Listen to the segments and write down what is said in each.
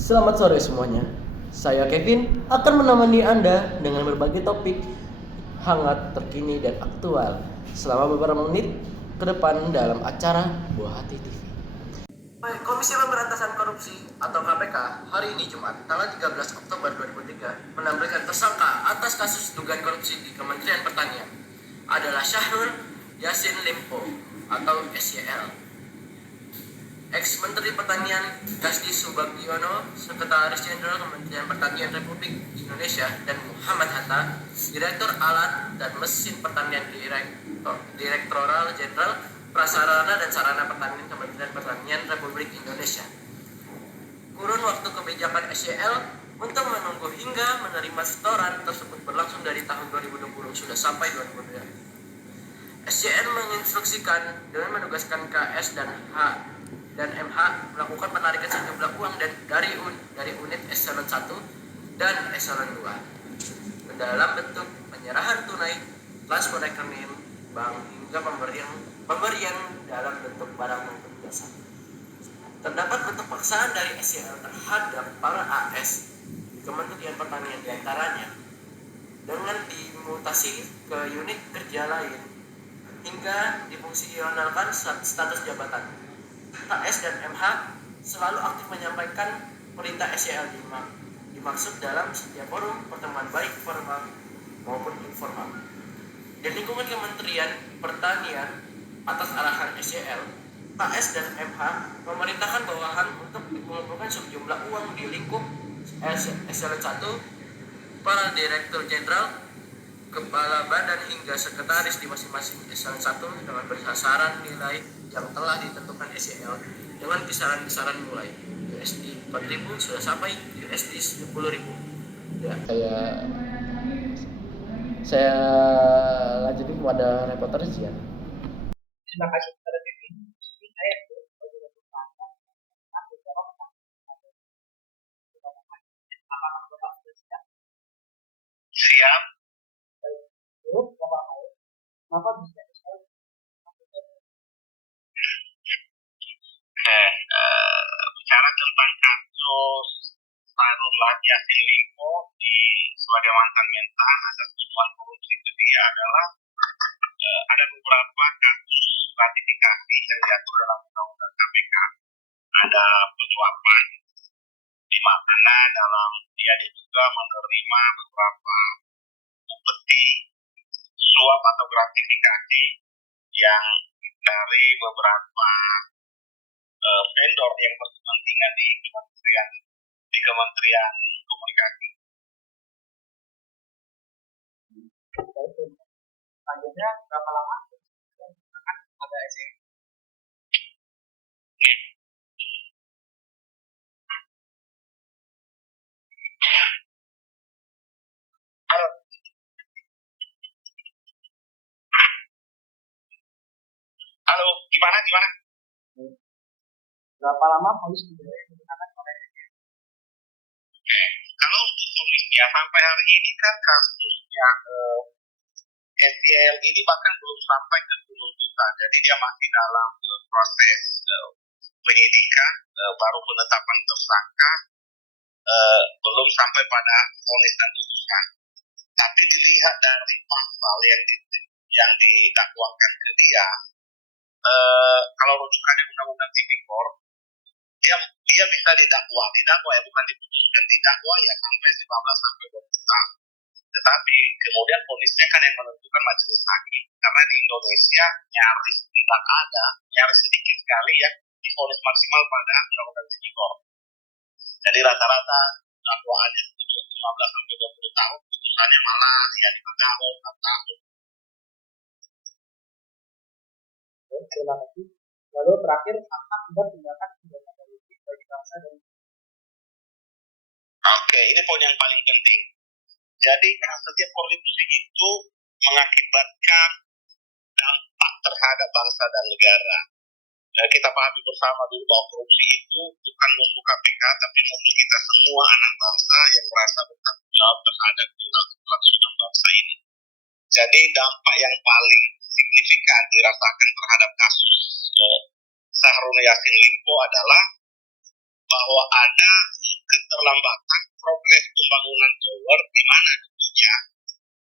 Selamat sore semuanya. Saya Kevin akan menemani Anda dengan berbagai topik hangat, terkini, dan aktual selama beberapa menit ke depan dalam acara Buah Hati TV. Komisi Pemberantasan Korupsi atau KPK hari ini Jumat tanggal 13 Oktober 2003 menambahkan tersangka atas kasus dugaan korupsi di Kementerian Pertanian adalah Syahrul Yassin Limpo atau SYL, Ex-Menteri Pertanian Kasdi Subagiono, Sekretaris Jenderal Kementerian Pertanian Republik Indonesia, dan Muhammad Hatta, Direktur Alat dan Mesin Pertanian Direktoral Jenderal Prasarana dan Sarana Pertanian Kementerian Pertanian Republik Indonesia. Kurun waktu kebijakan SYL untuk menunggu hingga menerima setoran tersebut berlangsung dari tahun 2020 sudah sampai 2020. SJN menginstruksikan dengan menugaskan KS dan MH melakukan penarikan sejumlah uang dari unit eselon 1 dan eselon 2 dalam bentuk penyerahan tunai, transfer rekening bank hingga pemberian dalam bentuk barang maupun jasa. Terdapat bentuk paksaan dari SYL terhadap para AS di Kementerian Pertanian diantaranya dengan dimutasi ke unit kerja lain hingga difungsionalkan status jabatan. KS dan MH selalu aktif menyampaikan perintah SYL dimaksud dalam setiap forum pertemuan baik formal maupun informal. Di lingkungan Kementerian Pertanian atas arahan SYL, KS dan MH memerintahkan bawahan untuk mengumpulkan sejumlah uang di lingkup eselon 1, para direktur jenderal, kepala badan hingga sekretaris di masing-masing eselon 1 dengan bersasaran nilai yang telah ditentukan SYL dengan kisaran-kisaran mulai USD 4.000 sudah sampai USD 10.000. Ya, saya lanjutin kepada reporter Zian. Terima kasih kepada Kevin. Saya siap. Kenapa bisa bicara tentang kasus Syahrul Yassin Limpo sebagai mantan Mentan atas tuduhan korupsi itu dia adalah ada beberapa kasus gratifikasi yang diatur dalam Undang-Undang KPK. Ada penyuapan di mana dalam dia juga menerima beberapa upeti suap atau gratifikasi yang dari beberapa vendor yang berkepentingan di Kementerian Komunikasi. Selanjutnya berapa lama akan ada SYL? Halo, gimana? Berapa lama vonis digunakan oleh SYL? Kalau untuk vonisnya sampai hari ini kan kasusnya SYL ini bahkan belum sampai ke penuntutan, jadi dia masih dalam proses penyidikan, baru penetapan tersangka, belum sampai pada vonis dan putusan. Tapi dilihat dari pasal yang didakwakan ke dia, kalau rujukan di Undang-Undang Tipikor, dia bisa didakwa ya, bukan diputuskan, didakwa ya sampai 15 sampai 20 tahun. Tetapi kemudian vonisnya kan yang menentukan majelis hakim, karena di Indonesia nyaris sedikit sekali ya divonis maksimal pada Undang-Undang Tipikor. Jadi rata-rata dakwaannya 15 sampai 20 tahun, putusannya malah ya 5 tahun, 6 tahun. Terima kasih. Lalu terakhir, apa akibat tindakan pidana korupsi bagi bangsa dan Oke, ini poin yang paling penting. Jadi setiap korupsi itu mengakibatkan dampak terhadap bangsa dan negara. Kita pahami bersama dulu bahwa korupsi itu bukan musuh KPK, tapi musuh kita semua anak bangsa yang merasa bertanggung jawab terhadap kelangsungan bangsa ini. Jadi dampak yang paling signifikan dirasakan terhadap kasus Syahrul Yassin Limpo adalah bahwa ada keterlambatan progres pembangunan tower di mana dulunya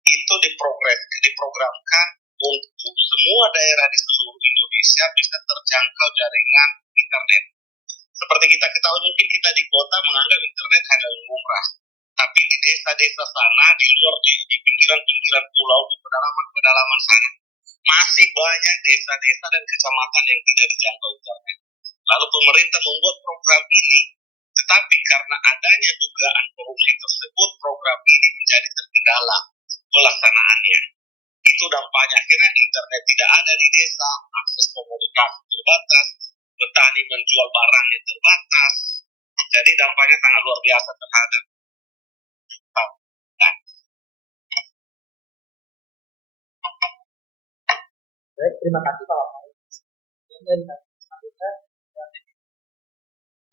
itu diprogramkan untuk semua daerah di seluruh Indonesia bisa terjangkau jaringan internet. Seperti kita ketahui, mungkin kita di kota menganggap internet hanya murah, tapi di desa-desa sana, di luar di pinggiran-pinggiran pulau, di pedalaman-pedalaman sana, masih banyak desa-desa dan kecamatan yang tidak dijangkau internet. Lalu pemerintah membuat program ini, tetapi karena adanya dugaan korupsi tersebut, program ini menjadi terkendala pelaksanaannya. Itu dampaknya akhirnya internet tidak ada di desa, akses komunikasi terbatas, petani menjual barangnya terbatas. Jadi dampaknya sangat luar biasa terhadap. Baik, terima kasih Pak Wawan.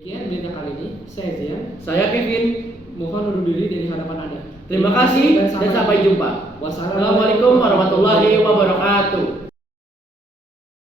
Sekian berita kali ini, saya Zian. Saya Kevin. Mohon undur diri dari hadapan Anda. Terima kasih dan sampai jumpa. Wassalamualaikum warahmatullahi wabarakatuh.